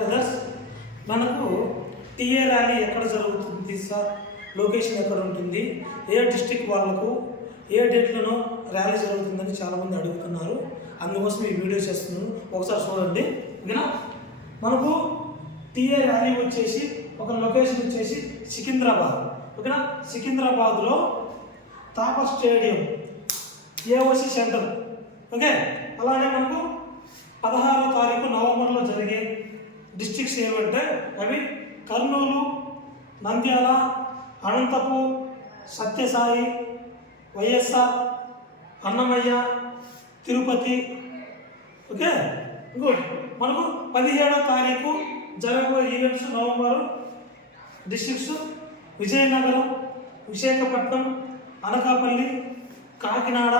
Brothers, మనకు TA rally ఎక్కడ జరుగుతుంది సార్, లొకేషన్ ఎక్కడ ఉంటుంది, ఏ డిస్టిక్ వాళ్ళకు ఏ డేట్లను ర్యాలీ జరుగుతుందని చాలామంది అడుగుతున్నారు. అందుకోసం ఈ వీడియో చేస్తున్నాను, ఒకసారి చూడండి. ఓకేనా? మనకు టీఏ ర్యాలీ వచ్చేసి ఒక లొకేషన్ వచ్చేసి సికింద్రాబాద్. ఓకేనా? సికింద్రాబాద్లో Thapa stadium, AOC centre. Okay, అలానే మనకు 16వ తారీఖు నవంబర్లో జరిగే డిస్ట్రిక్ట్స్ ఏమంటే అవి కర్నూలు, నంద్యాల, అనంతపూర్, సత్యసాయి, వైఎస్ఆర్, అన్నమయ్య, తిరుపతి. Okay, good. మనకు 17వ తారీఖు జరగబోయే events November districts Vizianagaram, Visakhapatnam, Anakapalli, Kakinada,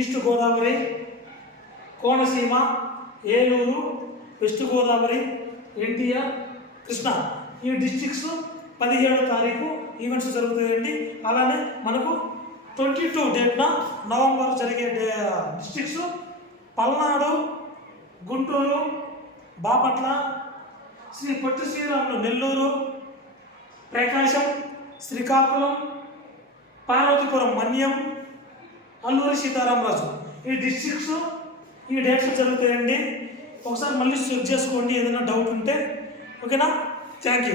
east Godavari, Konaseema, Eluru, west Godavari, NTR, Krishna. ఈ డిస్ట్రిక్ట్స్ 17వ తారీఖు ఈవెంట్స్ జరుగుతాయండి. అలానే మనకు 22 డేట్న నవంబర్ జరిగే డిస్ట్రిక్ట్స్ పల్నాడు, గుంటూరు, బాపట్ల, శ్రీ పొట్టి శ్రీరాములు నెల్లూరు, ప్రకాశం, శ్రీకాకుళం, పార్వతీపురం మన్యం, అల్లూరి సీతారామరాజు. ఈ డిస్ట్రిక్ట్స్ ఈ డేట్స్ జరుగుతాయండి. ఒకసారి మళ్ళీ చెక్ చేసుకోండి ఏదైనా డౌట్ ఉంటే. ఓకేనా? Thank you.